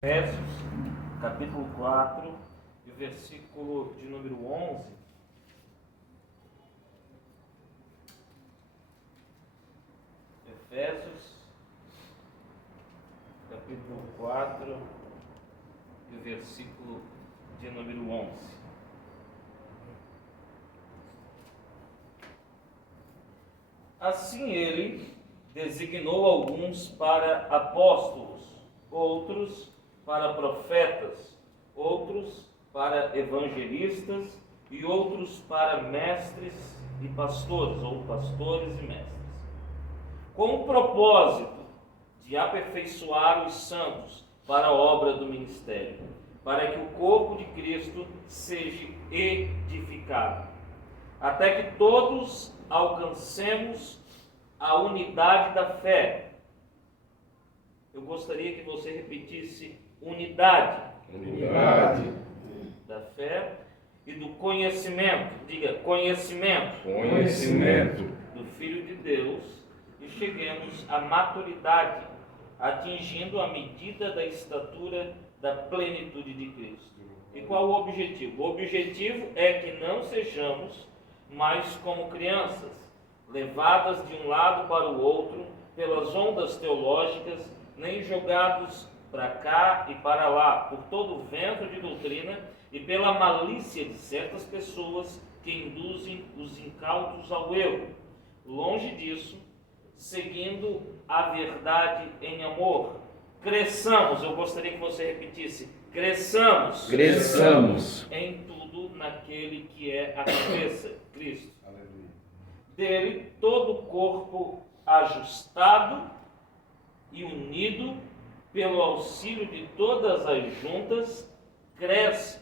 Efésios, capítulo 4, e o versículo de número 11. Efésios, capítulo 4, e o versículo de número 11. Assim ele designou alguns para apóstolos, outros para profetas, outros para evangelistas e outros para mestres e pastores, ou pastores e mestres, com o propósito de aperfeiçoar os santos para a obra do ministério, para que o corpo de Cristo seja edificado, até que todos alcancemos a unidade da fé. Eu gostaria que você repetisse: unidade da fé e do conhecimento. Diga: conhecimento do Filho de Deus, e cheguemos à maturidade, atingindo a medida da estatura da plenitude de Cristo. E qual o objetivo? O objetivo é que não sejamos mais como crianças, levadas de um lado para o outro pelas ondas teológicas, nem jogados para cá e para lá por todo o vento de doutrina e pela malícia de certas pessoas que induzem os incautos ao erro. Longe disso, seguindo a verdade em amor, cresçamos. Eu gostaria que você repetisse: cresçamos em tudo naquele que é a cabeça, Cristo. Aleluia. Dele todo o corpo ajustado e unido pelo auxílio de todas as juntas, cresce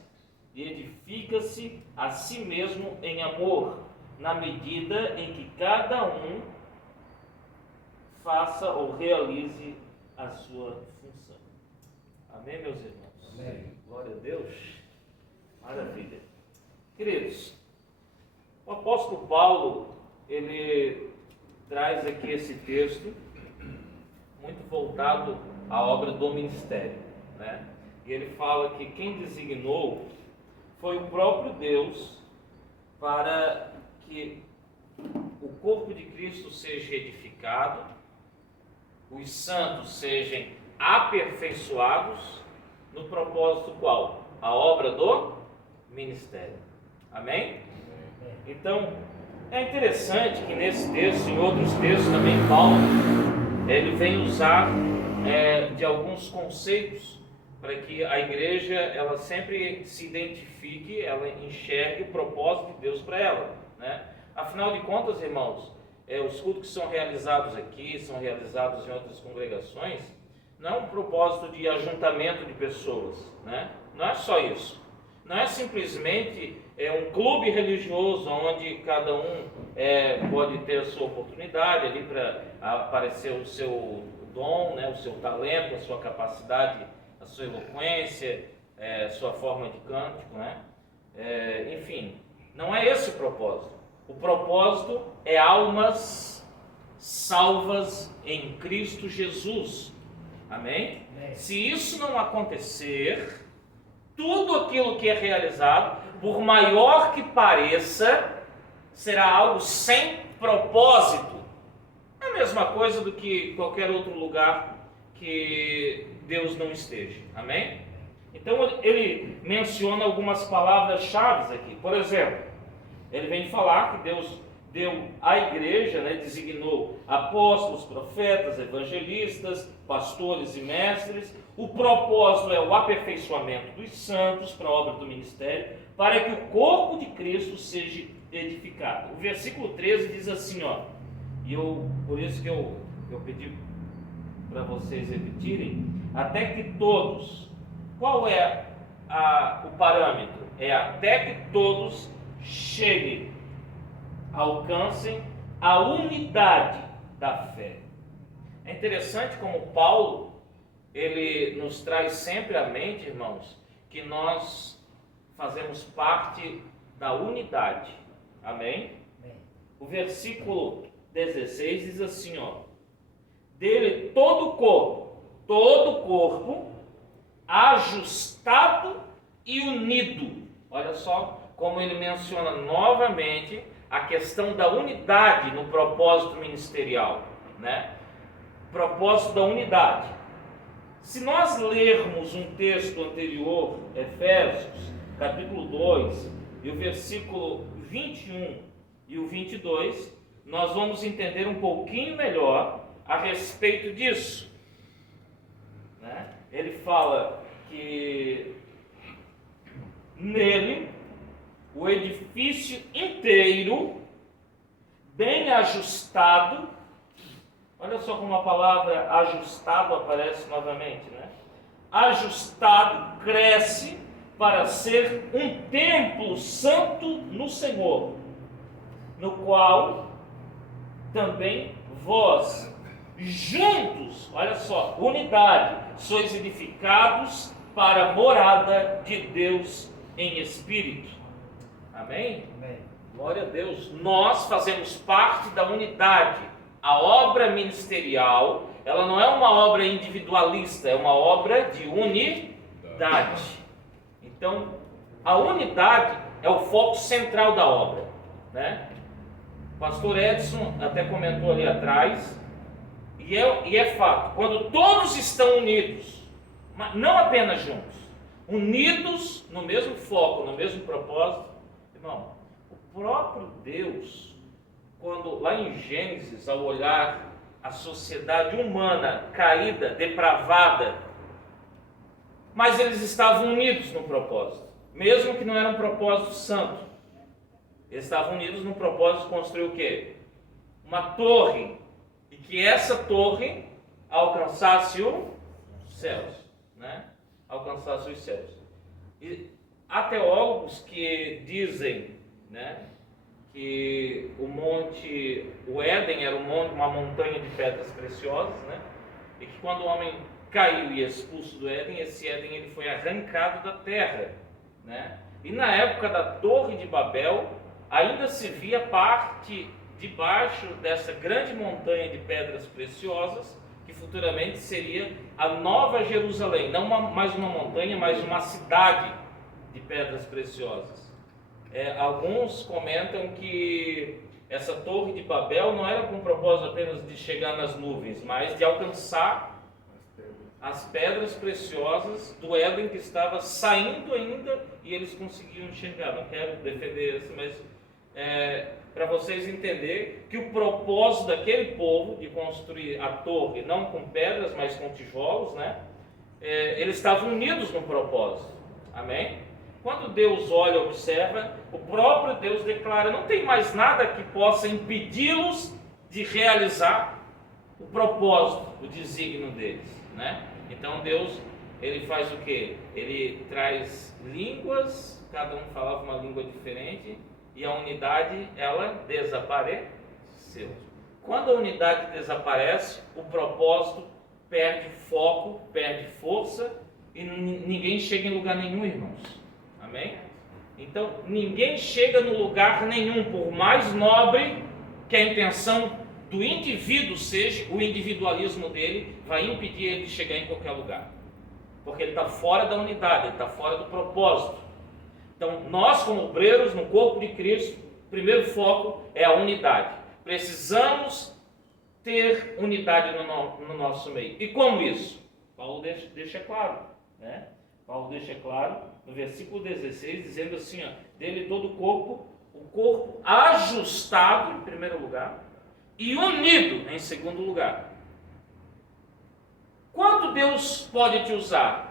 e edifica-se a si mesmo em amor, na medida em que cada um faça ou realize a sua função. Amém, meus irmãos? Amém. Glória a Deus. Maravilha. Queridos, o apóstolo Paulo, ele traz aqui esse texto muito voltado à obra do ministério, né? E ele fala que quem designou foi o próprio Deus para que o corpo de Cristo seja edificado, os santos sejam aperfeiçoados, no propósito qual? A obra do ministério. Amém? Então, é interessante que nesse texto, em outros textos também, Paulo, ele vem usar de alguns conceitos para que a igreja, ela sempre se identifique, ela enxergue o propósito de Deus para ela, né? Afinal de contas, irmãos, os cultos que são realizados aqui, são realizados em outras congregações, não é um propósito de ajuntamento de pessoas, né? Não é só isso. Não é simplesmente um clube religioso onde cada um pode ter a sua oportunidade ali para aparecer o seu dom, né, o seu talento, a sua capacidade, a sua eloquência, a sua forma de cântico, né? Enfim, não é esse o propósito. O propósito é almas salvas em Cristo Jesus. Amém? Se isso não acontecer, tudo aquilo que é realizado, por maior que pareça, será algo sem propósito. É a mesma coisa do que qualquer outro lugar que Deus não esteja. Amém? Então ele menciona algumas palavras-chave aqui. Por exemplo, ele vem falar que Deus deu à igreja, né, designou apóstolos, profetas, evangelistas, pastores e mestres. O propósito é o aperfeiçoamento dos santos para a obra do ministério, para que o corpo de Cristo seja edificado. O versículo 13 diz assim, e por isso que eu pedi para vocês repetirem: até que todos. Qual é o parâmetro? É até que todos cheguem, alcancem a unidade da fé. É interessante como Paulo, ele nos traz sempre à mente, irmãos, que nós fazemos parte da unidade. Amém? O versículo 16 diz assim, dele todo o corpo, ajustado e unido. Olha só como ele menciona novamente a questão da unidade no propósito ministerial, né? Propósito da unidade. Se nós lermos um texto anterior, Efésios, capítulo 2, e o versículo 21 e o 22, nós vamos entender um pouquinho melhor a respeito disso, né? Ele fala que nele o edifício inteiro, bem ajustado, olha só como a palavra ajustado aparece novamente, né? Ajustado, cresce para ser um templo santo no Senhor, no qual também vós, juntos, olha só, unidade, sois edificados para a morada de Deus em espírito. Amém? Amém. Glória a Deus. Nós fazemos parte da unidade. A obra ministerial, ela não é uma obra individualista, é uma obra de unidade. Então, a unidade é o foco central da obra, né? O pastor Edson até comentou ali atrás, e é fato, quando todos estão unidos, mas não apenas juntos, unidos no mesmo foco, no mesmo propósito, irmão, o próprio Deus, quando lá em Gênesis, ao olhar a sociedade humana caída, depravada, mas eles estavam unidos no propósito, mesmo que não era um propósito santo. Eles estavam unidos no propósito de construir o quê? Uma torre, e que essa torre alcançasse os céus, né? Alcançasse os céus. E há teólogos que dizem, né, que o Éden era uma montanha de pedras preciosas, né? E que quando o homem caiu e expulso do Éden, esse Éden ele foi arrancado da terra, né? E na época da Torre de Babel, ainda se via parte debaixo dessa grande montanha de pedras preciosas, que futuramente seria a Nova Jerusalém, não mais uma montanha, mas uma cidade de pedras preciosas. Alguns comentam que essa Torre de Babel não era com o propósito apenas de chegar nas nuvens, mas de alcançar as pedras preciosas do Éden que estava saindo ainda e eles conseguiam enxergar. Não quero defender isso, mas para vocês entenderem que o propósito daquele povo de construir a torre, não com pedras, mas com tijolos, né? Eles estavam unidos no propósito. Amém? Quando Deus olha e observa, o próprio Deus declara: não tem mais nada que possa impedi-los de realizar o propósito, o desígnio deles, né? Então Deus, ele faz o quê? Ele traz línguas, cada um falava uma língua diferente, e a unidade, ela desapareceu. Quando a unidade desaparece, o propósito perde foco, perde força, e ninguém chega em lugar nenhum, irmãos. Amém? Então, ninguém chega no lugar nenhum, por mais nobre que a intenção do indivíduo seja, o individualismo dele vai impedir ele de chegar em qualquer lugar, porque ele está fora da unidade, ele está fora do propósito. Então, nós como obreiros no corpo de Cristo, o primeiro foco é a unidade. Precisamos ter unidade no nosso meio. E como isso? Paulo deixa claro, né? Paulo deixa claro no versículo 16, dizendo assim, ó, dele todo o corpo ajustado em primeiro lugar e unido em segundo lugar. Quando Deus pode te usar?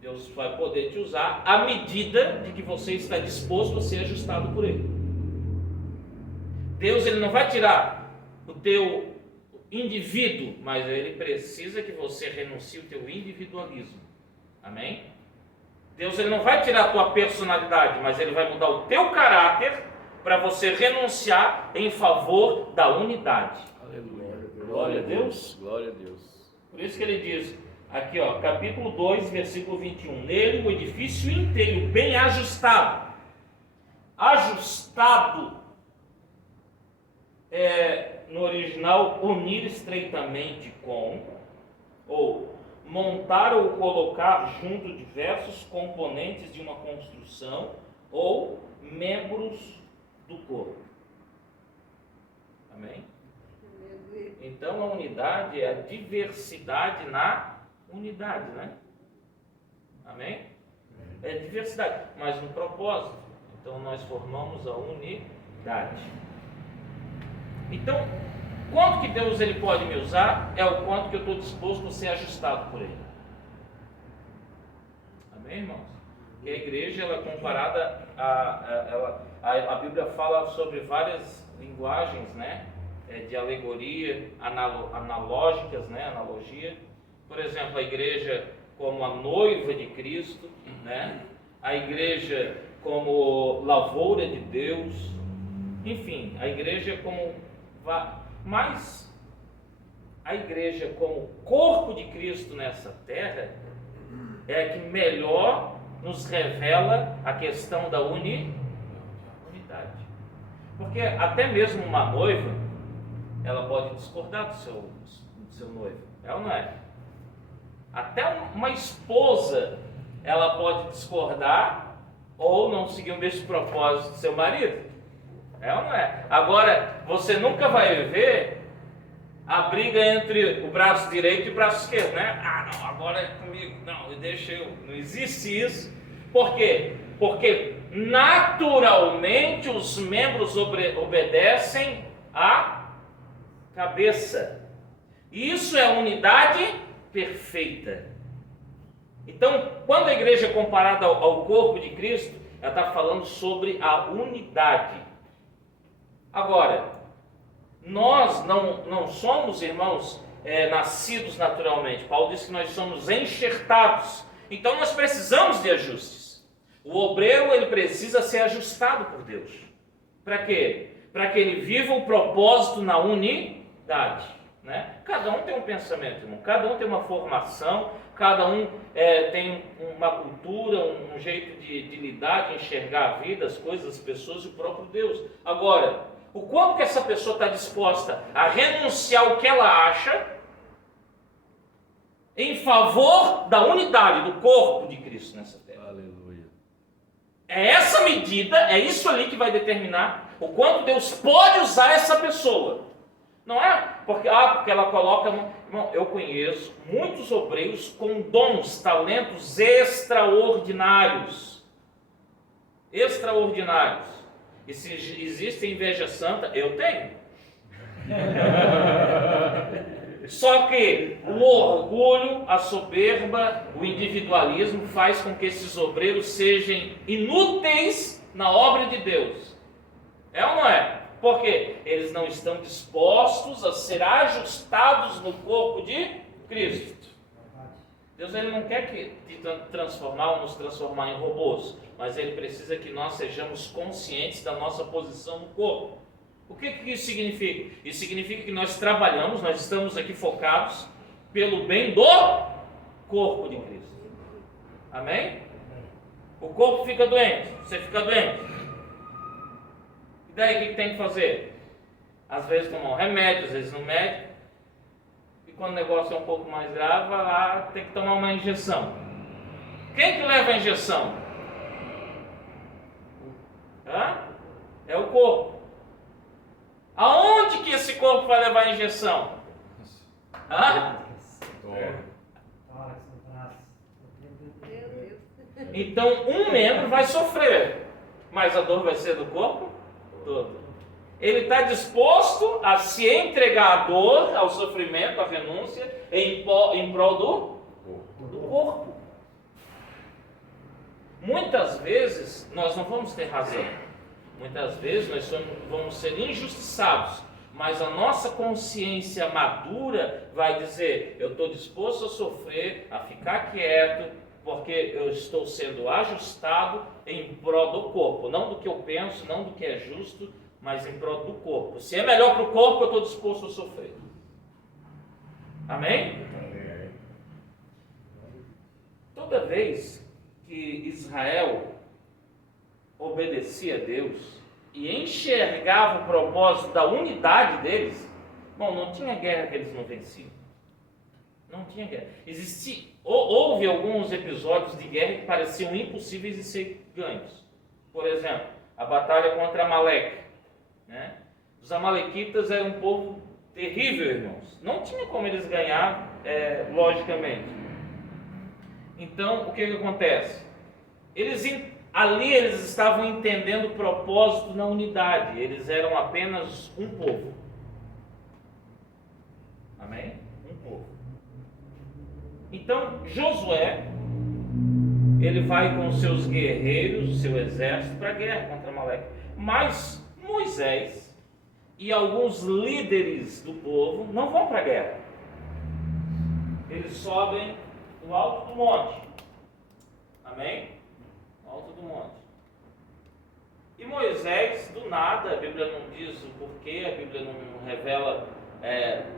Deus vai poder te usar à medida de que você está disposto a ser ajustado por Ele. Deus, ele não vai tirar o teu indivíduo, mas Ele precisa que você renuncie o teu individualismo. Amém? Deus, ele não vai tirar a tua personalidade, mas Ele vai mudar o teu caráter para você renunciar em favor da unidade. Aleluia. Glória a Deus. Glória a Deus. Por isso que ele diz aqui, ó, capítulo 2, versículo 21. Nele o edifício inteiro bem ajustado. Ajustado no original unir estreitamente com, ou montar ou colocar junto diversos componentes de uma construção ou membros do corpo. Amém? Então a unidade é a diversidade na unidade, né? Amém? É diversidade, mas no propósito. Então nós formamos a unidade. Então, quanto que Deus ele pode me usar é o quanto que eu estou disposto a ser ajustado por Ele. Amém, irmãos? E a igreja, ela é comparada a Bíblia fala sobre várias linguagens, né? De alegoria, analógicas, né? Analogia. Por exemplo, a igreja como a noiva de Cristo, né? A igreja como lavoura de Deus, enfim, a igreja como... Mas a igreja como corpo de Cristo nessa terra é a que melhor nos revela a questão da unidade. Porque até mesmo uma noiva, ela pode discordar do seu noivo, é ou não é? Até uma esposa, ela pode discordar ou não seguir o mesmo propósito do seu marido, é ou não é? Agora, você nunca vai ver a briga entre o braço direito e o braço esquerdo, né? Ah, não, agora é comigo, não, deixa eu. Não existe isso. Por quê? Porque naturalmente os membros obedecem à cabeça. Isso é unidade perfeita. Então, quando a igreja é comparada ao corpo de Cristo, ela está falando sobre a unidade. Agora, nós não somos, irmãos, nascidos naturalmente. Paulo diz que nós somos enxertados. Então nós precisamos de ajustes. O obreiro, ele precisa ser ajustado por Deus. Para quê? Para que ele viva o propósito na unidade, né? Cada um tem um pensamento, irmão. Cada um tem uma formação. Cada um tem uma cultura, um jeito de lidar, de enxergar a vida, as coisas, as pessoas e o próprio Deus. Agora, o quanto que essa pessoa está disposta a renunciar ao que ela acha em favor da unidade do corpo de Cristo nessa terra. Aleluia. É essa medida, é isso ali que vai determinar o quanto Deus pode usar essa pessoa. Não é porque ela coloca... Irmão, eu conheço muitos obreiros com dons, talentos extraordinários. Extraordinários. E se existe inveja santa, eu tenho. Só que o orgulho, a soberba, o individualismo faz com que esses obreiros sejam inúteis na obra de Deus. É ou não é? Porque eles não estão dispostos a ser ajustados no corpo de Cristo. Deus, ele não quer transformar ou nos transformar em robôs, mas ele precisa que nós sejamos conscientes da nossa posição no corpo. O que isso significa? Isso significa que nós trabalhamos, nós estamos aqui focados pelo bem do corpo de Cristo. Amém? O corpo fica doente, você fica doente. E daí o que tem que fazer? Às vezes tomar um remédio, às vezes no médico. E quando o negócio é um pouco mais grave, vai lá, tem que tomar uma injeção. Quem que leva a injeção? É o corpo. Aonde que esse corpo vai levar a injeção? Então um membro vai sofrer, mas a dor vai ser do corpo todo. Ele está disposto a se entregar à dor, ao sofrimento, à renúncia, em prol do corpo. Muitas vezes nós não vamos ter razão. Muitas vezes nós vamos ser injustiçados, mas a nossa consciência madura vai dizer: eu estou disposto a sofrer, a ficar quieto, porque eu estou sendo ajustado em prol do corpo, não do que eu penso, não do que é justo, mas em prol do corpo. Se é melhor para o corpo, eu estou disposto a sofrer. Amém? Amém. Toda vez que Israel obedecia a Deus e enxergava o propósito da unidade deles, bom, não tinha guerra que eles não venciam. Não tinha guerra. Houve alguns episódios de guerra que pareciam impossíveis de ser ganhos. Por exemplo, a batalha contra Amaleque, né? Os amalequitas eram um povo terrível, irmãos. Não tinha como eles ganhar, logicamente. Então, o que acontece? Ali eles estavam entendendo o propósito na unidade. Eles eram apenas um povo. Amém? Um povo. Então, Josué, ele vai com os seus guerreiros, seu exército, para a guerra contra Amaleque. Mas Moisés e alguns líderes do povo não vão para a guerra. Eles sobem do alto do monte. Amém? No alto do monte. E Moisés, do nada, a Bíblia não diz o porquê, a Bíblia não revela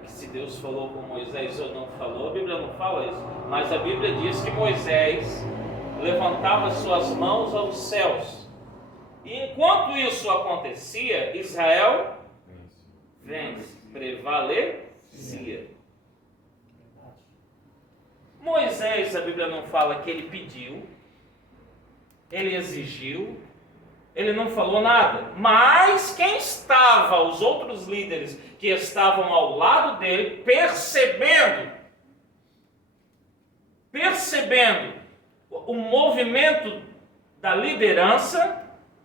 que se Deus falou com Moisés ou não falou, a Bíblia não fala isso, mas a Bíblia diz que Moisés levantava suas mãos aos céus. E enquanto isso acontecia, Israel vence, prevalecia. Moisés, a Bíblia não fala que ele pediu, ele exigiu, ele não falou nada, mas quem estava, os outros líderes que estavam ao lado dele, percebendo o movimento da liderança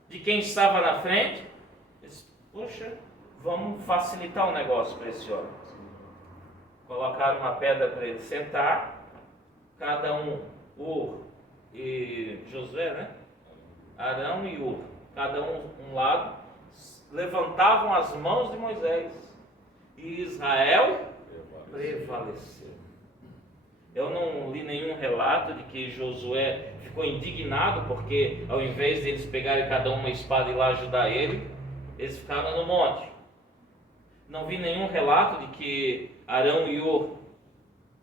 de quem estava na frente, disse: poxa, vamos facilitar o negócio para esse homem. Colocaram uma pedra para ele sentar, cada um, Ur e Josué, né? Arão e Ur, cada um lado, levantavam as mãos de Moisés, e Israel prevaleceu. Eu não li nenhum relato de que Josué ficou indignado porque, ao invés de eles pegarem cada um uma espada e ir lá ajudar ele, eles ficaram no monte. Não vi nenhum relato de que Arão e Ur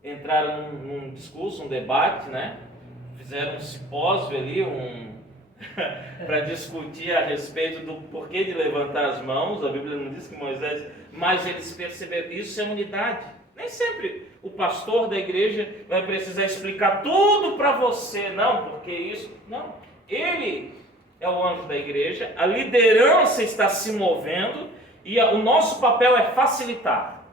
entraram num discurso, um debate, né? Fizeram um simpósio ali, para discutir a respeito do porquê de levantar as mãos. A Bíblia não diz que Moisés, mas eles perceberam, isso é unidade. Nem sempre o pastor da igreja vai precisar explicar tudo para você, não, porque isso, não. Ele é o anjo da igreja, a liderança está se movendo e o nosso papel é facilitar.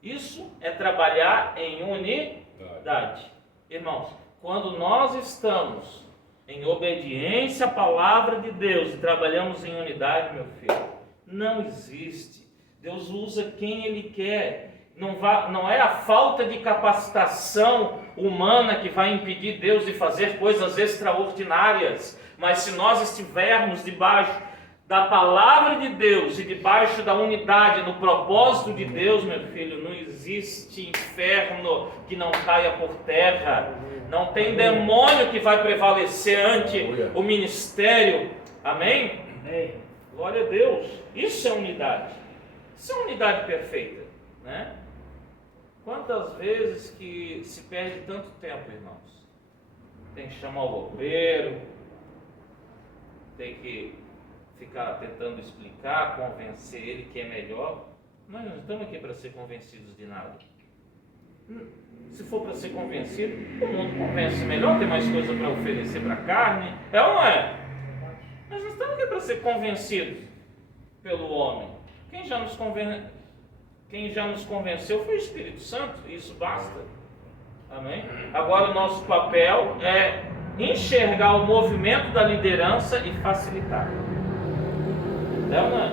Isso é trabalhar em unidade. Irmãos, quando nós estamos em obediência à palavra de Deus e trabalhamos em unidade, meu filho, não existe. Deus usa quem Ele quer. Não é a falta de capacitação humana que vai impedir Deus de fazer coisas extraordinárias, mas se nós estivermos debaixo da palavra de Deus e debaixo da unidade no propósito de Deus, meu filho, não existe inferno que não caia por terra, não tem demônio que vai prevalecer ante o ministério. Amém? Glória a Deus. Isso é unidade. Isso é unidade perfeita, né? Quantas vezes que se perde tanto tempo, irmãos? Tem que chamar o roupeiro, tem que ficar tentando explicar, convencer ele que é melhor. Nós não estamos aqui para ser convencidos de nada. Se for para ser convencido, o mundo convence melhor, tem mais coisa para oferecer para a carne. É ou não é? Nós não estamos aqui para ser convencidos pelo homem. Quem já nos convenceu foi o Espírito Santo, e isso basta. Amém? Agora o nosso papel é enxergar o movimento da liderança e facilitar. É ou não é?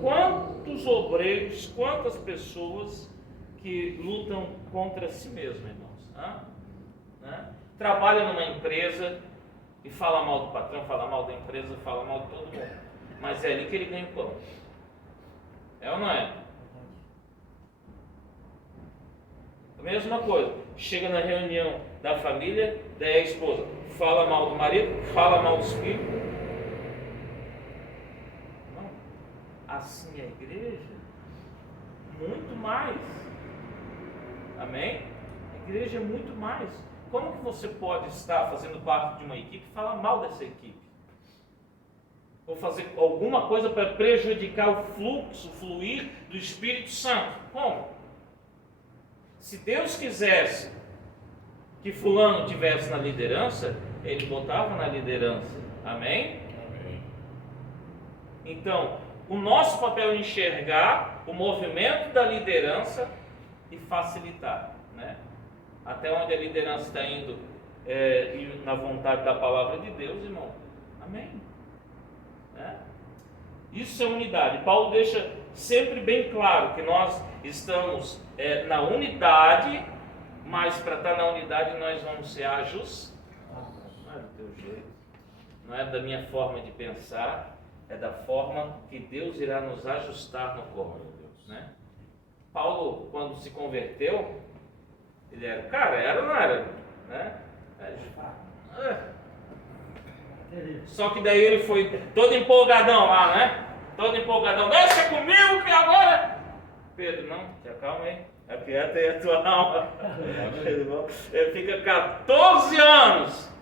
Quantos obreiros, quantas pessoas que lutam contra si mesmo, irmãos? Trabalha numa empresa e fala mal do patrão, fala mal da empresa, fala mal de todo mundo, mas é ali que ele ganha o pão. É ou não é? A mesma coisa, chega na reunião da família, daí a esposa fala mal do marido, fala mal dos filhos. Não. Assim é a igreja? Muito mais. Amém? A igreja é muito mais. Como que você pode estar fazendo parte de uma equipe e falar mal dessa equipe? Ou fazer alguma coisa para prejudicar o fluxo, o fluir do Espírito Santo? Como? Se Deus quisesse que fulano tivesse na liderança, ele botava na liderança. Amém? Amém. Então, o nosso papel é enxergar o movimento da liderança e facilitar, né? Até onde a liderança está indo na vontade da palavra de Deus, irmão. Amém? Né? Isso é unidade. Paulo deixa sempre bem claro que nós estamos na unidade, mas para estar na unidade nós vamos ser ajustados. Não é do teu jeito, não é da minha forma de pensar, é da forma que Deus irá nos ajustar no corpo, né? Paulo, quando se converteu, ele era, era ou não era? Né? Só que daí ele foi todo empolgadão lá, né? Todo empolgadão, deixa comigo que agora... Pedro, não, te acalma aí, aquieta aí a tua alma. Ele fica 14 anos.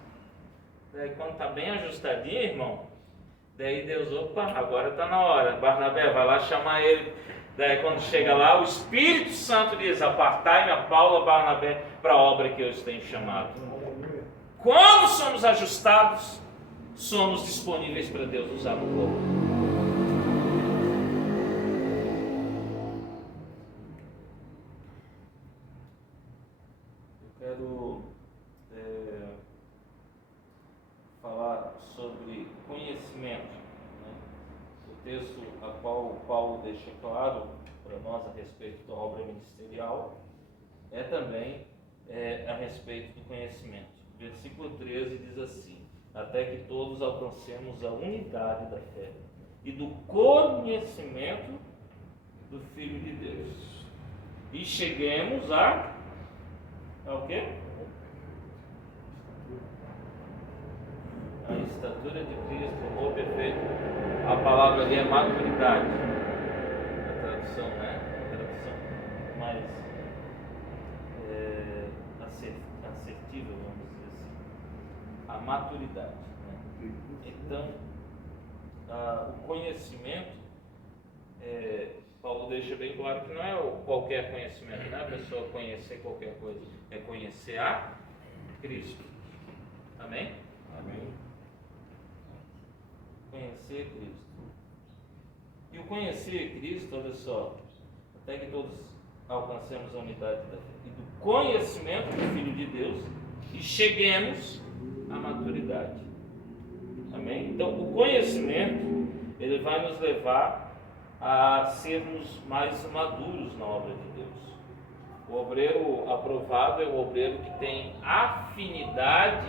Daí quando está bem ajustadinho, irmão, daí Deus, opa, agora está na hora. Barnabé, vai lá chamar ele. Daí quando chega lá, o Espírito Santo diz, apartai-me a Paulo, a Barnabé, para a obra que eu os tenho chamado. Quando somos ajustados, somos disponíveis para Deus usar no corpo. Eu quero falar sobre conhecimento, né? O texto a qual Paulo deixa claro para nós a respeito da obra ministerial é também a respeito do conhecimento. Versículo 13 diz assim: até que todos alcancemos a unidade da fé e do conhecimento do Filho de Deus e cheguemos a o quê? A estatura de Cristo, o amor perfeito. A palavra ali é maturidade. A tradução, né? A tradução mais assertiva, vamos dizer assim. A maturidade. Né? Então, o conhecimento, Paulo deixa bem claro que não é qualquer conhecimento, não é a pessoa conhecer qualquer coisa, é conhecer a Cristo. Amém? Amém. Conhecer Cristo. E o conhecer Cristo, olha só, até que todos alcancemos a unidade da fé e do conhecimento do Filho de Deus e cheguemos à maturidade. Amém? Então, o conhecimento, ele vai nos levar a sermos mais maduros na obra de Deus. O obreiro aprovado é o obreiro que tem afinidade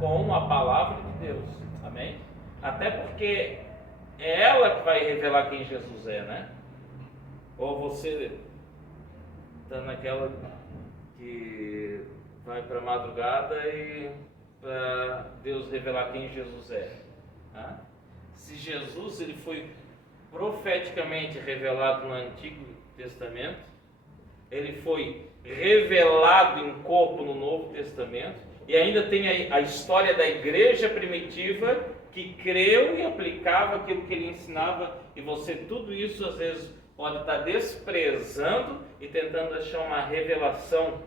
com a palavra de Deus. Amém? Até porque é ela que vai revelar quem Jesus é, né? Ou você está naquela que vai para a madrugada e para Deus revelar quem Jesus é. Tá? Se Jesus ele foi profeticamente revelado no Antigo Testamento, ele foi revelado em corpo no Novo Testamento, e ainda tem a história da igreja primitiva que creu e aplicava aquilo que ele ensinava, e você tudo isso às vezes pode estar desprezando e tentando achar uma revelação,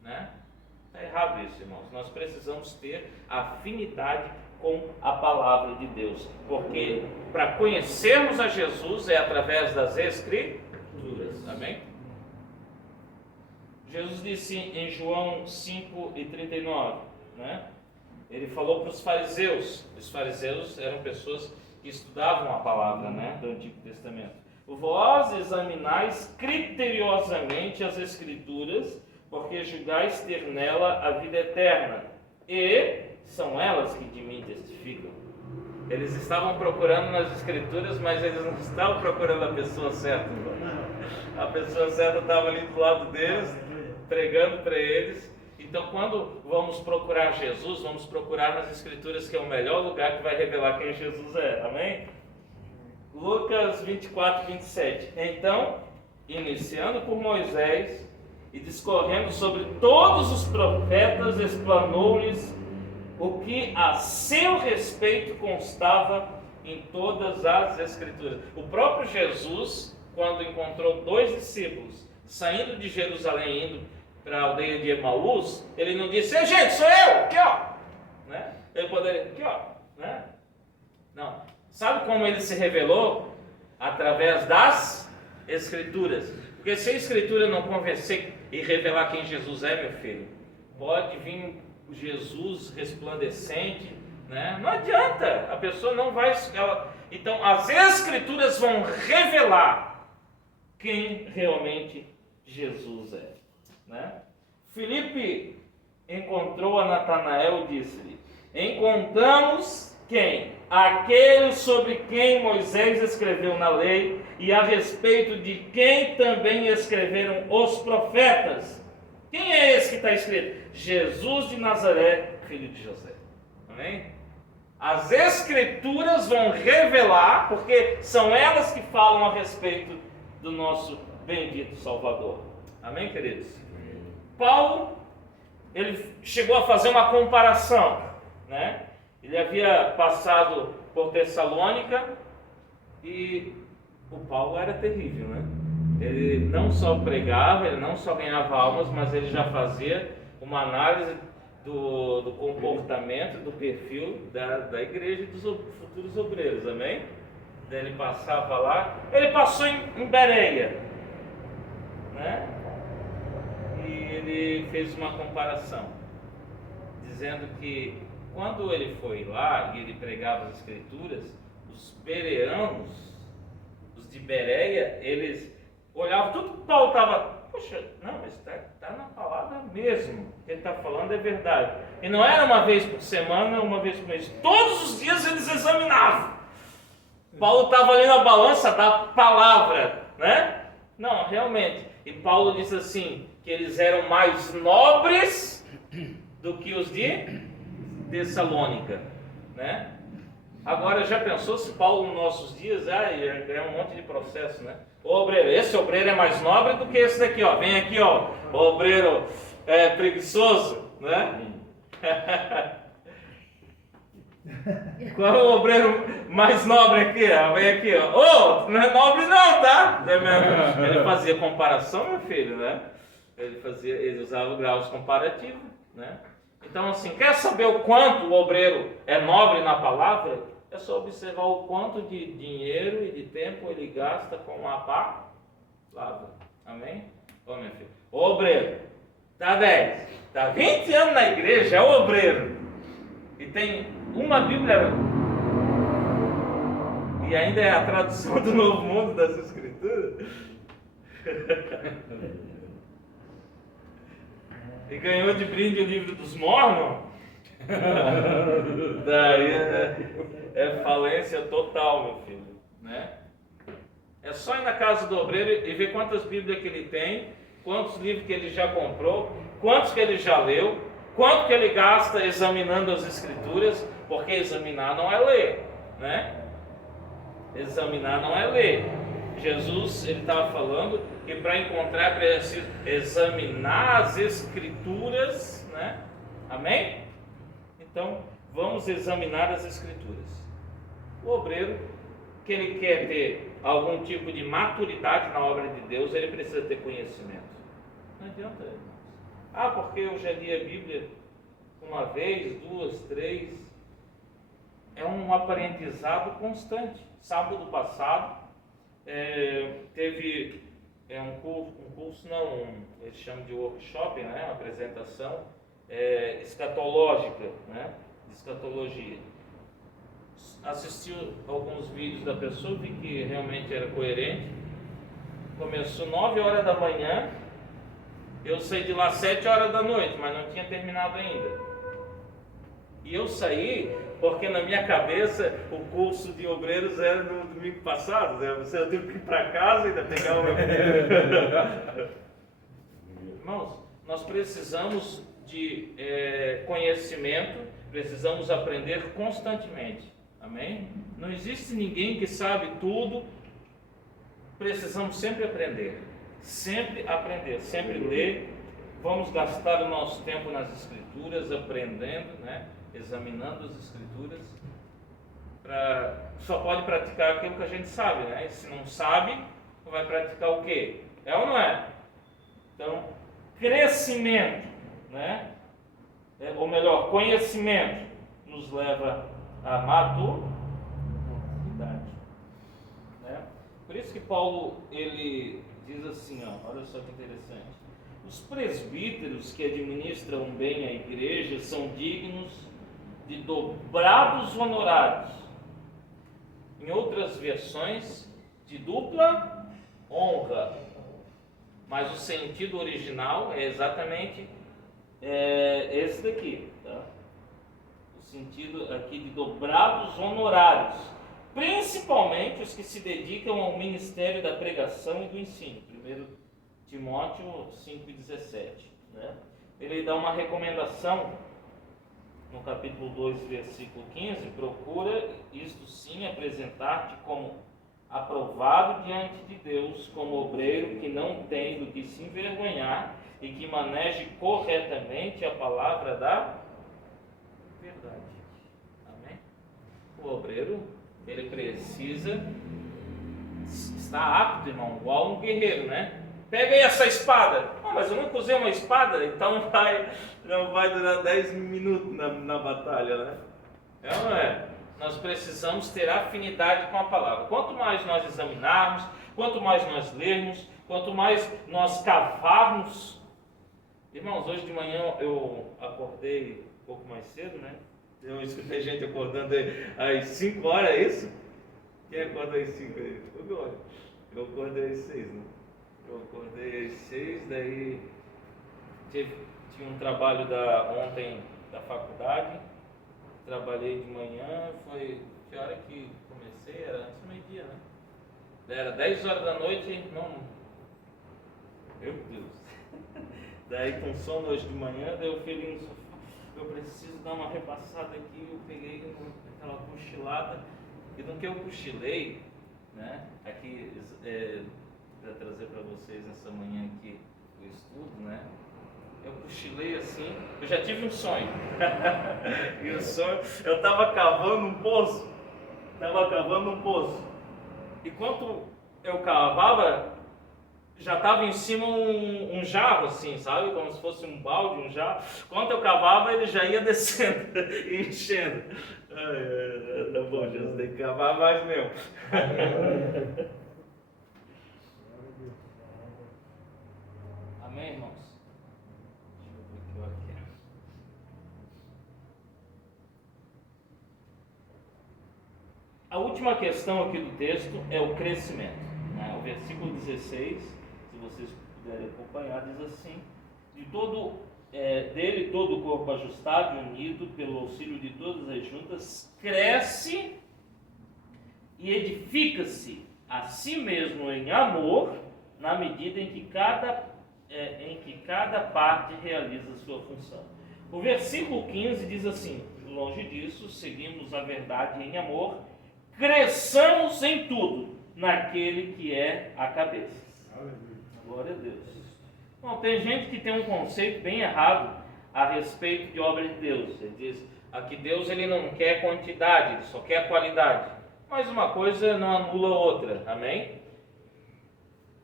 né? Está errado isso, irmãos. Nós precisamos ter afinidade com a palavra de Deus, porque para conhecermos a Jesus é através das Escrituras. Amém? Jesus disse em João 5:39, né? Ele falou para os fariseus eram pessoas que estudavam a palavra, né, do Antigo Testamento. Vós examinais criteriosamente as Escrituras, porque julgais ter nela a vida eterna, e são elas que de mim testificam. Eles estavam procurando nas Escrituras, mas eles não estavam procurando a pessoa certa. A pessoa certa estava ali do lado deles, pregando para eles. Então, quando vamos procurar Jesus, vamos procurar nas Escrituras, que é o melhor lugar que vai revelar quem Jesus é. Amém? Lucas 24:27. Então, iniciando por Moisés e discorrendo sobre todos os profetas, explanou-lhes o que a seu respeito constava em todas as Escrituras. O próprio Jesus, quando encontrou dois discípulos, saindo de Jerusalém, indo para a aldeia de Emaús, ele não disse: "Ei, gente, sou eu, aqui ó", né? Ele poderia, aqui ó, né? Não. Sabe como ele se revelou? Através das Escrituras. Porque se a Escritura não convencer e revelar quem Jesus é, meu filho, pode vir Jesus resplandecente, né? Não adianta, a pessoa não vai... Então, as Escrituras vão revelar quem realmente Jesus é, né? Filipe encontrou a Natanael e disse-lhe: "Encontramos quem? Aquele sobre quem Moisés escreveu na lei e a respeito de quem também escreveram os profetas." Quem é esse que está escrito? Jesus de Nazaré, filho de José. Amém? As Escrituras vão revelar, porque são elas que falam a respeito do nosso bendito Salvador. Amém, queridos? Paulo, ele chegou a fazer uma comparação, né? Ele havia passado por Tessalônica e o Paulo era terrível, né? Ele não só pregava, ele não só ganhava almas, mas ele já fazia uma análise do comportamento, do perfil da igreja e dos futuros obreiros, amém? Daí ele passava lá, ele passou em Bereia, né? E ele fez uma comparação, dizendo que quando ele foi lá e ele pregava as Escrituras, os bereanos, os de Bereia, eles olhavam tudo que Paulo estava... Poxa, não, mas está na palavra mesmo. O que ele está falando é verdade. E não era uma vez por semana, uma vez por mês. Todos os dias eles examinavam. Paulo estava ali na balança da palavra, né? Não, realmente. E Paulo disse assim, que eles eram mais nobres do que os de Tessalônica, né? Agora, já pensou se Paulo nos nossos dias ia ganhar um monte de processo, né? O obreiro, esse obreiro é mais nobre do que esse daqui, ó. Vem aqui, ó, o obreiro preguiçoso, né? Qual é o obreiro mais nobre aqui? Vem aqui, ó. Não é nobre não, tá? Ele fazia comparação, meu filho, né? Ele usava graus comparativos, né? Então, assim, quer saber o quanto o obreiro é nobre na palavra? É só observar o quanto de dinheiro e de tempo ele gasta com a palavra. Amém? Ô, meu filho, o obreiro está 10, está 20 anos na igreja, é o obreiro, e tem uma Bíblia, e ainda é a tradução do Novo Mundo das Escrituras, e ganhou de brinde o livro dos Mormons. Daí é falência total, meu filho, né? É só ir na casa do obreiro e ver quantas Bíblias que ele tem, quantos livros que ele já comprou, quantos que ele já leu, quanto que ele gasta examinando as Escrituras, porque examinar não é ler, né? Examinar não é ler. Jesus, ele estava falando que para encontrar é preciso examinar as Escrituras, né? Amém? Então, vamos examinar as Escrituras. O obreiro, que ele quer ter algum tipo de maturidade na obra de Deus, ele precisa ter conhecimento. Não adianta, irmãos. Porque eu já li a Bíblia uma vez, duas, três. É um aprendizado constante. Sábado passado, teve eles chamam de workshop, né? Uma apresentação escatológica, né? De escatologia. Assisti alguns vídeos da pessoa, vi que realmente era coerente. Começou 9 horas da manhã, eu saí de lá 7 horas da noite, mas não tinha terminado ainda. E eu saí porque na minha cabeça o curso de obreiros era no domingo passado, né? Eu tive que ir para casa e ainda pegar o meu... Irmãos, nós precisamos de conhecimento, precisamos aprender constantemente, amém? Não existe ninguém que sabe tudo, precisamos sempre aprender, sempre ler. Vamos gastar o nosso tempo nas Escrituras, aprendendo, né? Examinando as Escrituras. Só pode praticar aquilo que a gente sabe, né? E se não sabe, vai praticar o quê? É ou não é? Então, crescimento, né? Ou melhor, conhecimento nos leva à maturidade, né? Por isso que Paulo, ele diz assim, ó, olha só que interessante: os presbíteros que administram bem a igreja são dignos de dobrados honorários. Em outras versões, de dupla honra. Mas o sentido original é exatamente esse daqui, tá? O sentido aqui de dobrados honorários, principalmente os que se dedicam ao ministério da pregação e do ensino. 1 Timóteo 5,17, né? Ele dá uma recomendação no capítulo 2, versículo 15: procura, isto sim, apresentar-te como aprovado diante de Deus, como obreiro que não tem do que se envergonhar e que maneje corretamente a palavra da verdade. Amém? O obreiro, ele precisa estar apto, irmão, igual um guerreiro, né? Pega aí essa espada. Mas eu nunca usei uma espada, então não vai durar 10 minutos na batalha, né? É ou não é? Nós precisamos ter afinidade com a palavra. Quanto mais nós examinarmos, quanto mais nós lermos, quanto mais nós cavarmos. Irmãos, hoje de manhã eu acordei um pouco mais cedo, né? Eu escutei gente acordando às 5 horas, é isso? Quem acorda às 5 aí? Eu acordei às 6, né? Eu acordei às 6, daí tinha um trabalho ontem da faculdade. Trabalhei de manhã, foi que hora que comecei? Era antes do meio-dia, né? Era 10 horas da noite, não... Meu Deus! Daí com sono hoje de manhã, daí eu fui no sofá, eu preciso dar uma repassada aqui, eu peguei aquela cochilada, e no que eu cochilei, né? Aqui, para trazer para vocês essa manhã aqui o estudo, né? Eu cochilei assim, eu já tive um sonho. E o sonho, eu estava cavando um poço. Enquanto eu cavava, já estava em cima um jarro assim, sabe? Como se fosse um balde, um jarro. Enquanto eu cavava, ele já ia descendo e enchendo. Tá bom, Jesus, tem que cavar mais mesmo. Amém, irmãos? A última questão aqui do texto é o crescimento, né? O versículo 16, se vocês puderem acompanhar, diz assim: dele todo o corpo ajustado e unido pelo auxílio de todas as juntas, cresce e edifica-se a si mesmo em amor, na medida em que cada parte realiza a sua função. O versículo 15 diz assim: longe disso, seguimos a verdade em amor, cresçamos em tudo naquele que é a cabeça. Glória a Deus. Bom, tem gente que tem um conceito bem errado a respeito de obra de Deus. Ele diz que Deus ele não quer quantidade, ele só quer qualidade. Mas uma coisa não anula a outra, amém?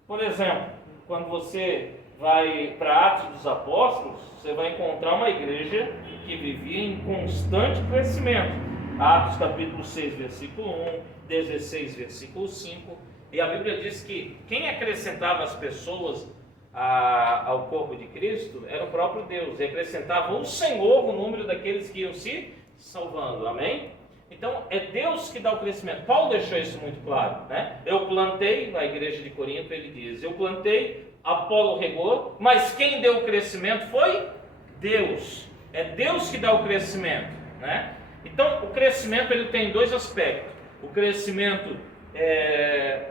Por exemplo, quando você vai para Atos dos Apóstolos, você vai encontrar uma igreja que vivia em constante crescimento. Atos capítulo 6, versículo 1, 16, versículo 5. E a Bíblia diz que quem acrescentava as pessoas ao corpo de Cristo era o próprio Deus. E acrescentava o Senhor o número daqueles que iam se salvando. Amém? Então é Deus que dá o crescimento. Paulo deixou isso muito claro, né? Eu plantei, na igreja de Corinto ele diz, eu plantei, Apolo regou, mas quem deu o crescimento foi Deus. É Deus que dá o crescimento, né? Então o crescimento ele tem dois aspectos. O crescimento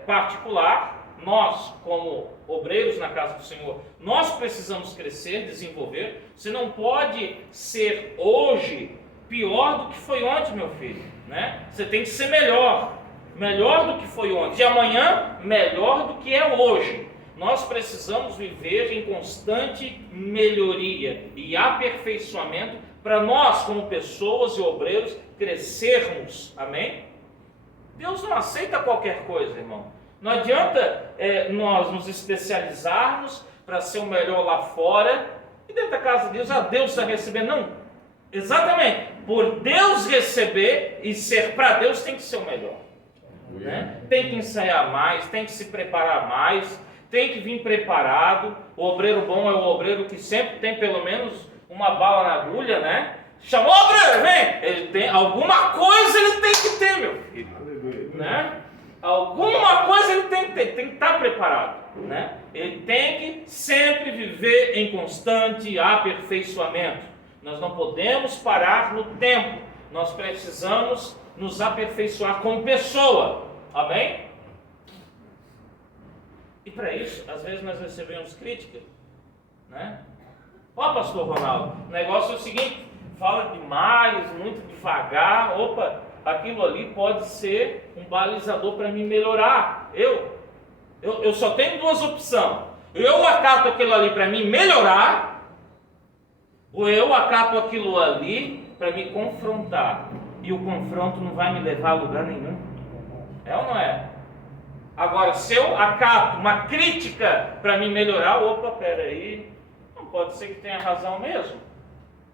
particular, nós como obreiros na casa do Senhor, nós precisamos crescer, desenvolver. Você não pode ser hoje pior do que foi ontem, meu filho, né? Você tem que ser melhor do que foi ontem, e amanhã melhor do que é hoje. Nós precisamos viver em constante melhoria e aperfeiçoamento para nós, como pessoas e obreiros, crescermos, amém? Deus não aceita qualquer coisa, irmão. Não adianta nós nos especializarmos, para ser o melhor lá fora, e dentro da casa de Deus, Deus está recebendo. Não, exatamente, por Deus receber e ser para Deus tem que ser o melhor. Né? Tem que ensaiar mais, tem que se preparar mais, tem que vir preparado. O obreiro bom é o obreiro que sempre tem pelo menos uma bala na agulha, né? Chamou o obreiro, vem! Ele tem, alguma coisa ele tem que ter, meu filho. Né? Alguma coisa ele tem que ter, tem que estar preparado. Né? Ele tem que sempre viver em constante aperfeiçoamento. Nós não podemos parar no tempo. Nós precisamos nos aperfeiçoar como pessoa. Amém? E para isso, às vezes nós recebemos crítica. Né? Ó, pastor Ronaldo, o negócio é o seguinte, fala demais, muito devagar. Opa, aquilo ali pode ser um balizador para mim melhorar. Eu só tenho duas opções. Eu acato aquilo ali para mim melhorar, ou eu acato aquilo ali para me confrontar. E o confronto não vai me levar a lugar nenhum. É ou não é? Agora, se eu acato uma crítica para me melhorar, opa, peraí, não pode ser que tenha razão mesmo.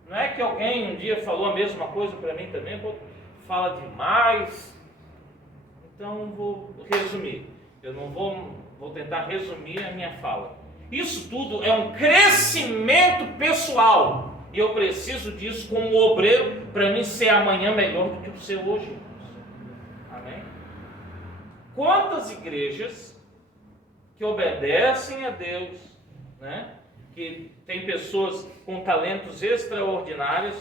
Não é que alguém um dia falou a mesma coisa para mim também, fala demais. Então, vou resumir. Eu não vou tentar resumir a minha fala. Isso tudo é um crescimento pessoal. E eu preciso disso como obreiro para mim ser amanhã melhor do que o ser hoje, irmãos. Amém? Quantas igrejas que obedecem a Deus, né? Que tem pessoas com talentos extraordinários,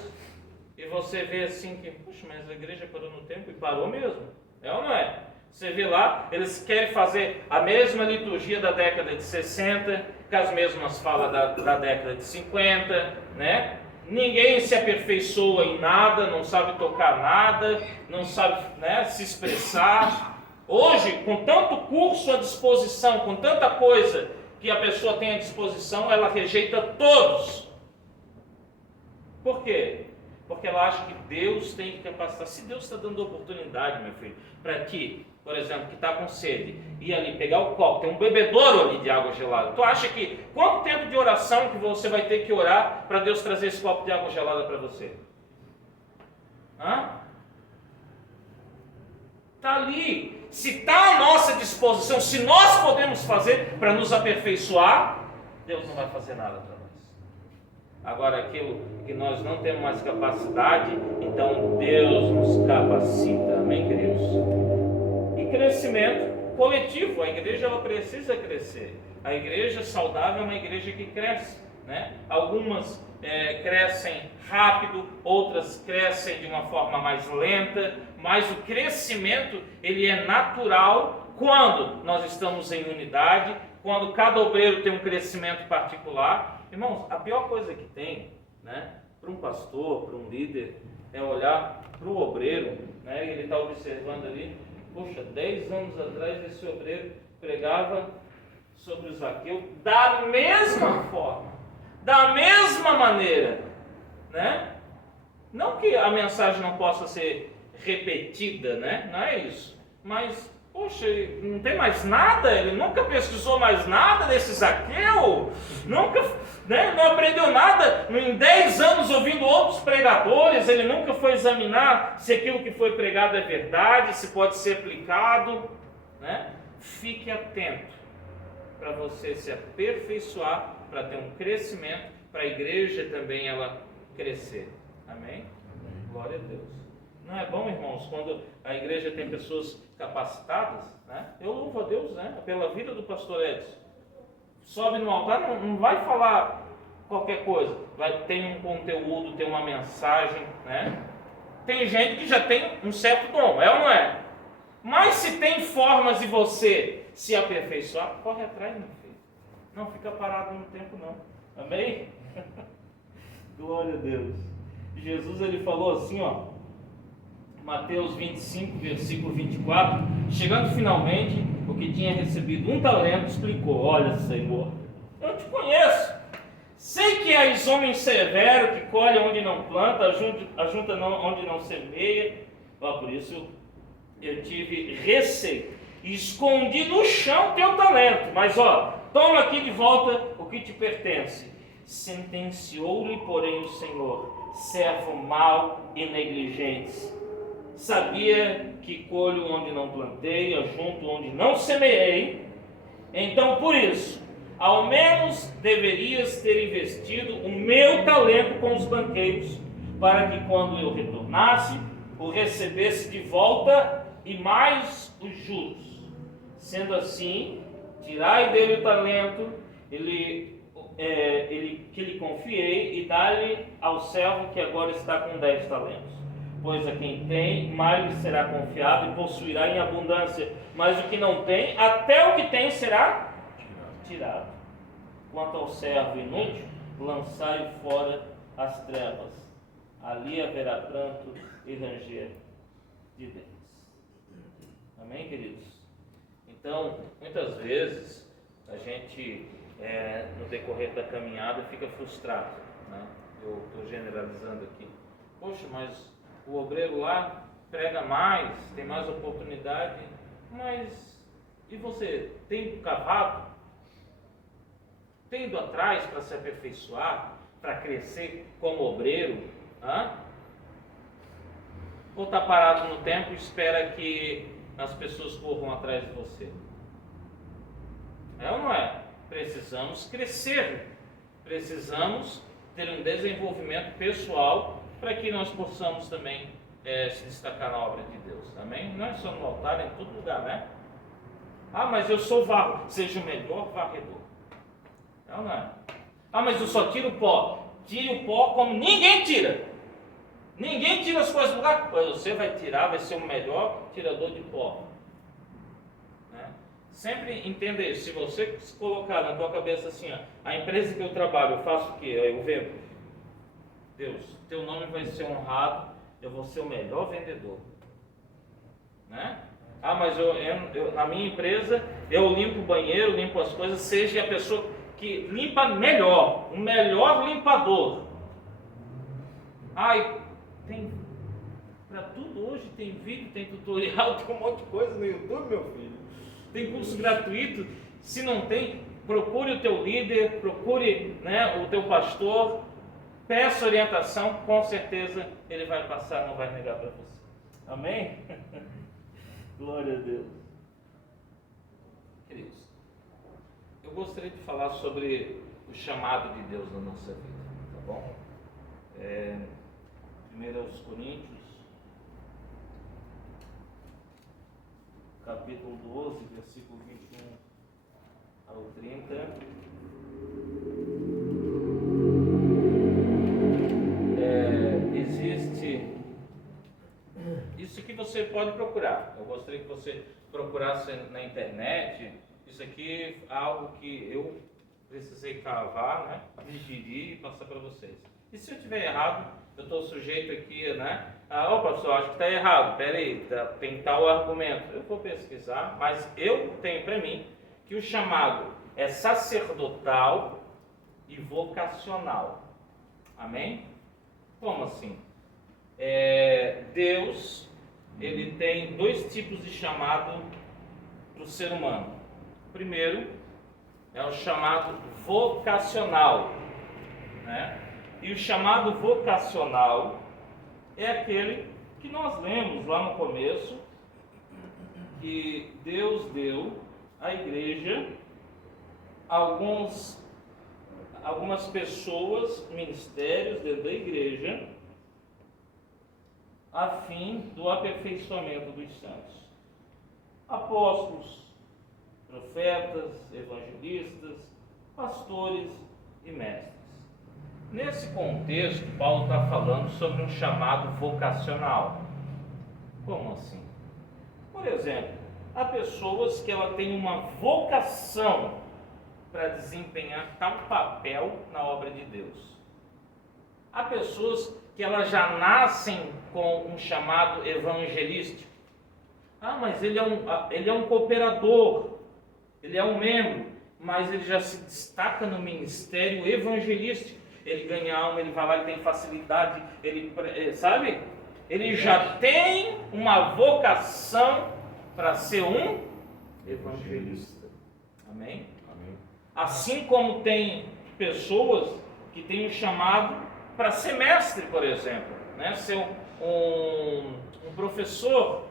e você vê assim que, puxa, mas a igreja parou no tempo, e parou mesmo. É ou não é? Você vê lá, eles querem fazer a mesma liturgia da década de 60, com as mesmas falas da década de 50, né? Ninguém se aperfeiçoa em nada, não sabe tocar nada, não sabe, né, se expressar. Hoje, com tanto curso à disposição, com tanta coisa que a pessoa tem à disposição, ela rejeita todos. Por quê? Porque ela acha que Deus tem que capacitar. Se Deus está dando oportunidade, meu filho, para ti, por exemplo, que está com sede, ir ali pegar o copo, tem um bebedouro ali de água gelada. Tu acha que quanto tempo de oração que você vai ter que orar para Deus trazer esse copo de água gelada para você? Está ali. Se está à nossa disposição, se nós podemos fazer para nos aperfeiçoar, Deus não vai fazer nada para nós. Agora, aquilo que nós não temos mais capacidade, então Deus nos capacita. Amém, queridos? E crescimento coletivo. A igreja ela precisa crescer. A igreja saudável é uma igreja que cresce. Né? Algumas crescem rápido, outras crescem de uma forma mais lenta, mas o crescimento ele é natural quando nós estamos em unidade, quando cada obreiro tem um crescimento particular. Irmãos, a pior coisa que tem, né, para um pastor, para um líder, é olhar para o obreiro, né, e ele está observando ali, poxa, 10 anos atrás esse obreiro pregava sobre o Zaqueu da mesma forma, da mesma maneira, né? Não que a mensagem não possa ser repetida, né? Não é isso, mas poxa, não tem mais nada, ele nunca pesquisou mais nada desse Zaqueu, nunca, né, não aprendeu nada, em 10 anos ouvindo outros pregadores, ele nunca foi examinar se aquilo que foi pregado é verdade, se pode ser aplicado, né? Fique atento para você se aperfeiçoar, para ter um crescimento, para a igreja também ela crescer. Amém? Glória a Deus. Não é bom, irmãos, quando a igreja tem pessoas capacitadas, né? Eu louvo a Deus, né, pela vida do pastor Edson. Sobe no altar, não vai falar qualquer coisa, ter um conteúdo, ter uma mensagem, né? Tem gente que já tem um certo dom, é ou não é? Mas se tem formas de você se aperfeiçoar, corre atrás, meu filho. Não fica parado no tempo, não. Amém? Glória a Deus. Jesus, ele falou assim, ó, Mateus 25, versículo 24, chegando finalmente, o que tinha recebido um talento, explicou: olha, Senhor, eu te conheço, sei que és homem severo, que colhe onde não planta, ajunta onde não semeia, por isso eu tive receio, e escondi no chão teu talento, mas toma aqui de volta o que te pertence. Sentenciou-lhe, porém, o Senhor: servo mau e negligente. Sabia que colho onde não plantei, ajunto onde não semeei. Então, por isso, ao menos deverias ter investido o meu talento com os banqueiros, para que quando eu retornasse, o recebesse de volta e mais os juros. Sendo assim, tirai dele o talento que lhe confiei, e dá-lhe ao servo que agora está com 10 talentos. Pois a quem tem, mais lhe será confiado e possuirá em abundância. Mas o que não tem, até o que tem será tirado. Quanto ao servo inútil, lançai fora as trevas. Ali haverá pranto e ranger de dentes. Amém, queridos? Então, muitas vezes, a gente, no decorrer da caminhada, fica frustrado, né? Eu estou generalizando aqui. Poxa, mas o obreiro lá prega mais, tem mais oportunidade, mas e você? Tem cavado? Tem ido atrás para se aperfeiçoar, para crescer como obreiro? Ou está parado no tempo e espera que as pessoas corram atrás de você? É ou não é? Precisamos crescer, precisamos ter um desenvolvimento pessoal para que nós possamos também se destacar na obra de Deus, amém? Não é só no altar, é em todo lugar, né? Mas eu sou seja o melhor varredor. É ou não é? Mas eu só tiro o pó. Tire o pó como ninguém tira. Ninguém tira as coisas do lugar. Pois você vai tirar, vai ser o melhor tirador de pó. Né? Sempre entenda isso. Se você se colocar na tua cabeça assim, a empresa que eu trabalho, eu faço o quê? Eu vendo. Deus, teu nome vai ser honrado, eu vou ser o melhor vendedor. Né? Mas na minha empresa, eu limpo o banheiro, limpo as coisas, seja a pessoa que limpa melhor, o melhor limpador. Tem para tudo hoje, tem vídeo, tem tutorial, tem um monte de coisa no YouTube, meu filho. Tem curso gratuito. Se não tem, procure o teu líder, procure, o teu pastor, peça orientação, com certeza ele vai passar, não vai negar para você. Amém? Glória a Deus. Queridos, eu gostaria de falar sobre o chamado de Deus na nossa vida, tá bom? 1 Coríntios, capítulo 12, versículo 21 ao 30. Existe isso que você pode procurar. Eu gostaria que você procurasse na internet. Isso aqui é algo que eu precisei cavar, digerir e passar para vocês. E se eu estiver errado, eu estou sujeito aqui, pastor, acho que está errado, peraí, tem tal argumento. Eu vou pesquisar, mas eu tenho para mim que o chamado é sacerdotal e vocacional. Amém? Como assim? Deus, ele tem dois tipos de chamado para o ser humano. O primeiro é o chamado vocacional, E o chamado vocacional é aquele que nós lemos lá no começo, que Deus deu à igreja algumas pessoas, ministérios dentro da igreja, a fim do aperfeiçoamento dos santos. Apóstolos, profetas, evangelistas, pastores e mestres. Nesse contexto, Paulo está falando sobre um chamado vocacional. Como assim? Por exemplo, há pessoas que ela tem uma vocação para desempenhar tal papel na obra de Deus. Há pessoas que elas já nascem com um chamado evangelístico. Mas ele é um cooperador, ele é um membro, mas ele já se destaca no ministério evangelístico. Ele ganha alma, ele vai lá, ele tem facilidade, sabe? Ele já tem uma vocação para ser um evangelista. Amém? Assim como tem pessoas que têm um chamado para ser mestre, por exemplo, né? Ser um professor,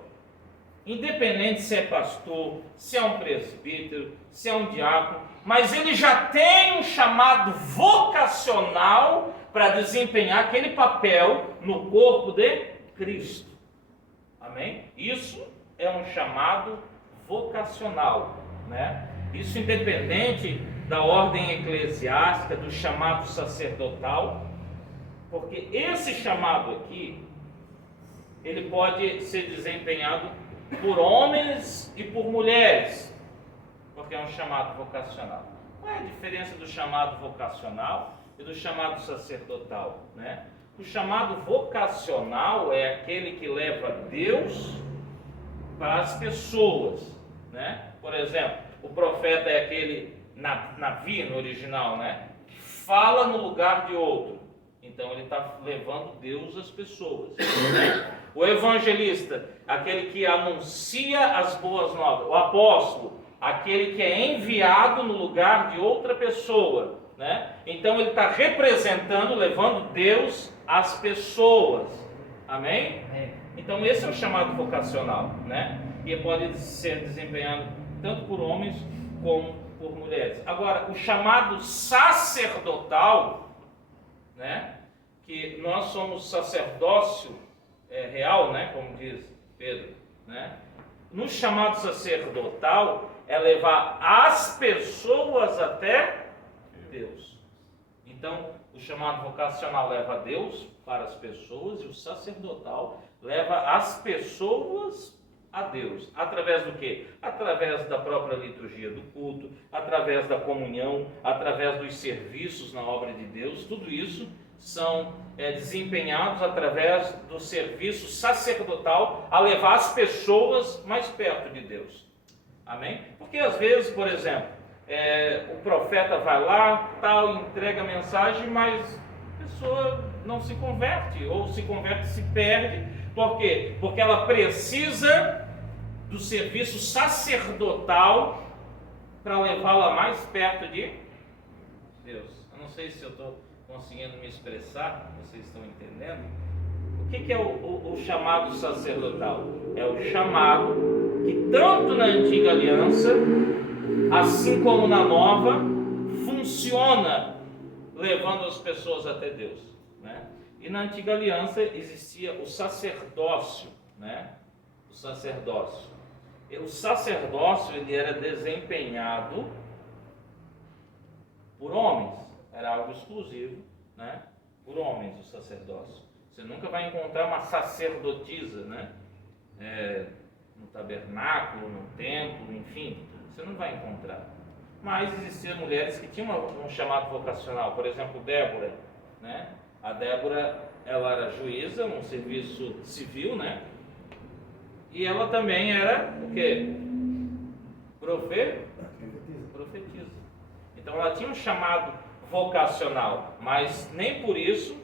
independente se é pastor, se é um presbítero, se é um diácono, mas ele já tem um chamado vocacional para desempenhar aquele papel no corpo de Cristo. Amém? Isso é um chamado vocacional, né? Isso independente da ordem eclesiástica, do chamado sacerdotal, porque esse chamado aqui, ele pode ser desempenhado por homens e por mulheres, porque é um chamado vocacional. Qual é a diferença do chamado vocacional e do chamado sacerdotal, né? O chamado vocacional é aquele que leva Deus para as pessoas, né? Por exemplo, o profeta é aquele, Navi no original, né? Que fala no lugar de outro. Então ele está levando Deus às pessoas. O evangelista, aquele que anuncia as boas novas. O apóstolo, aquele que é enviado no lugar de outra pessoa, né? Então ele está representando, levando Deus às pessoas. Amém? Então esse é o chamado vocacional, né? E pode ser desempenhado tanto por homens como por mulheres. Agora, o chamado sacerdotal, né? Que nós somos sacerdócio real, né? Como diz Pedro, né? No chamado sacerdotal é levar as pessoas até Deus. Então, o chamado vocacional leva Deus para as pessoas e o sacerdotal leva as pessoas a Deus. Através do quê? Através da própria liturgia do culto, através da comunhão, através dos serviços na obra de Deus. Tudo isso são desempenhados através do serviço sacerdotal a levar as pessoas mais perto de Deus. Amém? Porque às vezes, por exemplo, o profeta vai lá, tal, entrega a mensagem, mas a pessoa não se converte, ou se converte e se perde. Por quê? Porque ela precisa do serviço sacerdotal para levá-la mais perto de Deus. Eu não sei se eu estou conseguindo me expressar, vocês estão entendendo? O que é o chamado sacerdotal? É o chamado que tanto na antiga aliança, assim como na nova, funciona levando as pessoas até Deus, né? E na antiga aliança existia o sacerdócio, né? O sacerdócio. E o sacerdócio ele era desempenhado por homens, era algo exclusivo, né? Por homens o sacerdócio. Você nunca vai encontrar uma sacerdotisa, né? No tabernáculo, no templo, enfim, você não vai encontrar. Mas existiam mulheres que tinham um chamado vocacional, por exemplo, Débora, né? A Débora, ela era juíza, um serviço civil, né? E ela também era o quê? Profetisa. Então ela tinha um chamado vocacional, mas nem por isso,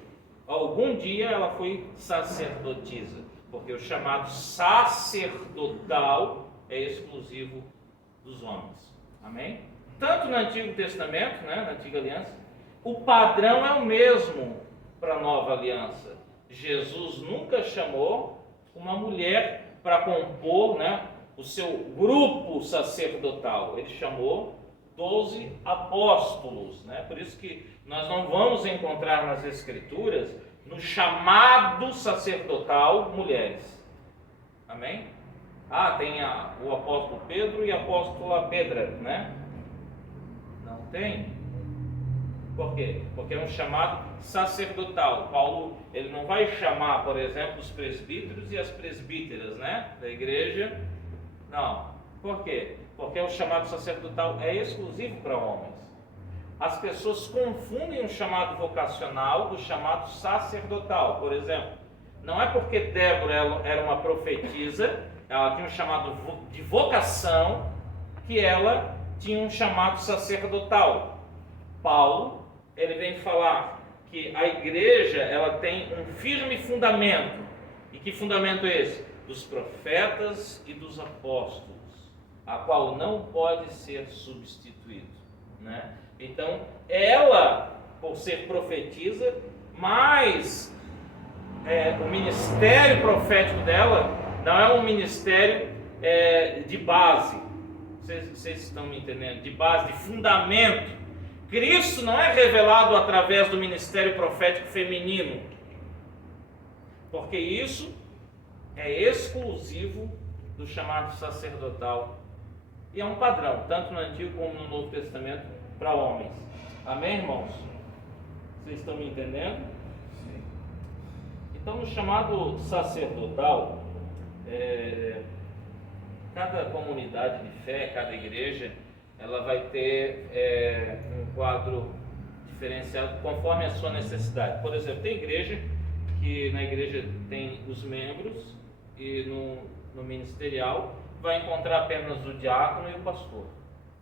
algum dia ela foi sacerdotisa, porque o chamado sacerdotal é exclusivo dos homens. Amém? Tanto no Antigo Testamento, né, na Antiga Aliança, o padrão é o mesmo para a Nova Aliança. Jesus nunca chamou uma mulher para compor, né, o seu grupo sacerdotal. Ele chamou 12 apóstolos, né? Por isso que nós não vamos encontrar nas Escrituras, no chamado sacerdotal, mulheres. Amém? Tem o apóstolo Pedro e a apóstola Pedra, né? Não tem. Por quê? Porque é um chamado sacerdotal. Paulo, ele não vai chamar, por exemplo, os presbíteros e as presbíteras, né, da igreja. Não. Por quê? Porque o chamado sacerdotal é exclusivo para homens. As pessoas confundem o chamado vocacional do chamado sacerdotal. Por exemplo, não é porque Débora era uma profetisa, ela tinha um chamado de vocação, que ela tinha um chamado sacerdotal. Paulo, ele vem falar que a igreja, ela tem um firme fundamento. E que fundamento é esse? Dos profetas e dos apóstolos, a qual não pode ser substituído. né? Então, ela, por ser profetisa, mas o ministério profético dela não é um ministério de base. Vocês estão me entendendo? De base, de fundamento. Cristo não é revelado através do ministério profético feminino, porque isso é exclusivo do chamado sacerdotal. E é um padrão, tanto no Antigo como no Novo Testamento, para homens. Amém, irmãos? Vocês estão me entendendo? Sim. Então, no chamado sacerdotal, cada comunidade de fé, cada igreja, ela vai ter um quadro diferenciado conforme a sua necessidade. Por exemplo, tem igreja que na igreja tem os membros e no ministerial vai encontrar apenas o diácono e o pastor,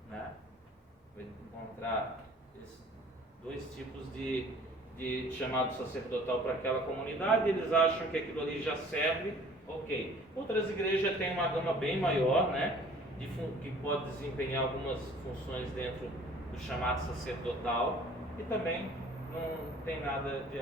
né? Vai encontrar esses dois tipos de chamado sacerdotal para aquela comunidade. Eles acham que aquilo ali já serve, ok. Outras igrejas têm uma gama bem maior, né? Que pode desempenhar algumas funções dentro do chamado sacerdotal e também não tem nada de